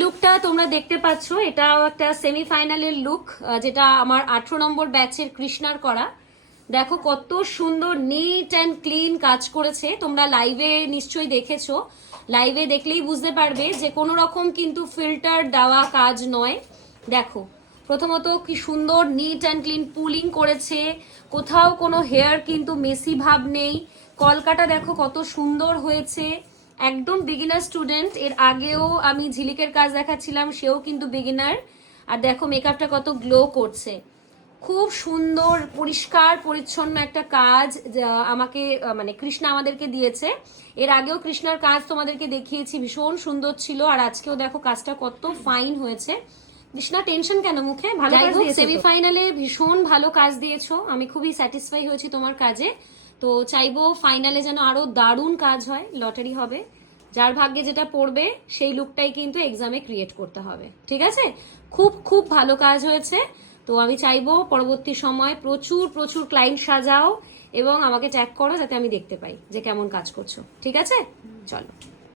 লুকটা তোমরা দেখতে পাচ্ছ, এটাও একটা সেমিফাইনালের লুক, যেটা আমার 18 নম্বর ব্যাচের কৃষ্ণার করা। দেখো কত সুন্দর নিট অ্যান্ড ক্লিন কাজ করেছে। তোমরা লাইভে নিশ্চয়ই দেখেছো, লাইভে দেখলেই বুঝতে পারবে যে কোনো রকম কিন্তু ফিল্টার দেওয়া কাজ নয়। দেখো প্রথমত কি সুন্দর নিট অ্যান্ড ক্লিন পুলিং করেছে, কোথাও কোনো হেয়ার কিন্তু মেসি ভাব নেই। কলকাটা দেখো কত সুন্দর হয়েছে, একদম বিগিনার স্টুডেন্ট। এর আগেও আমি ঝিলিকের কাজ দেখাচ্ছিলাম, সেও কিন্তু বিগিনার। আর দেখো মেকআপটা কত গ্লো করছে, খুব সুন্দর পরিষ্কার পরিচ্ছন্ন একটা কাজ আমাকে মানে কৃষ্ণা আমাদেরকে দিয়েছে। এর আগেও কৃষ্ণার কাজ তোমাদেরকে দেখিয়েছি, ভীষণ সুন্দর ছিল। আর আজকেও দেখো কাজটা কত ফাইন হয়েছে। কৃষ্ণা টেনশন কেন মুখে? ভালো কাজ দিয়েছো, সেমিফাইনালে ভীষণ ভালো কাজ দিয়েছো, আমি খুবই স্যাটিসফাই হয়েছি তোমার কাজে। তো চাইবো ফাইনালে যেন আরো দারুণ কাজ হয়, লটারি হবে, যার ভাগ্যে যেটা পড়বে সেই লুকটাই কিন্তু এক্সামে ক্রিয়েট করতে হবে। ঠিক আছে, খুব খুব ভালো কাজ হয়েছে। তো আমি চাইবো পরবর্তী সময় প্রচুর প্রচুর ক্লায়েন্ট সাজাও এবং আমাকে ট্যাগ করো যাতে আমি দেখতে পাই যে কেমন কাজ করছো। ঠিক আছে, চলো।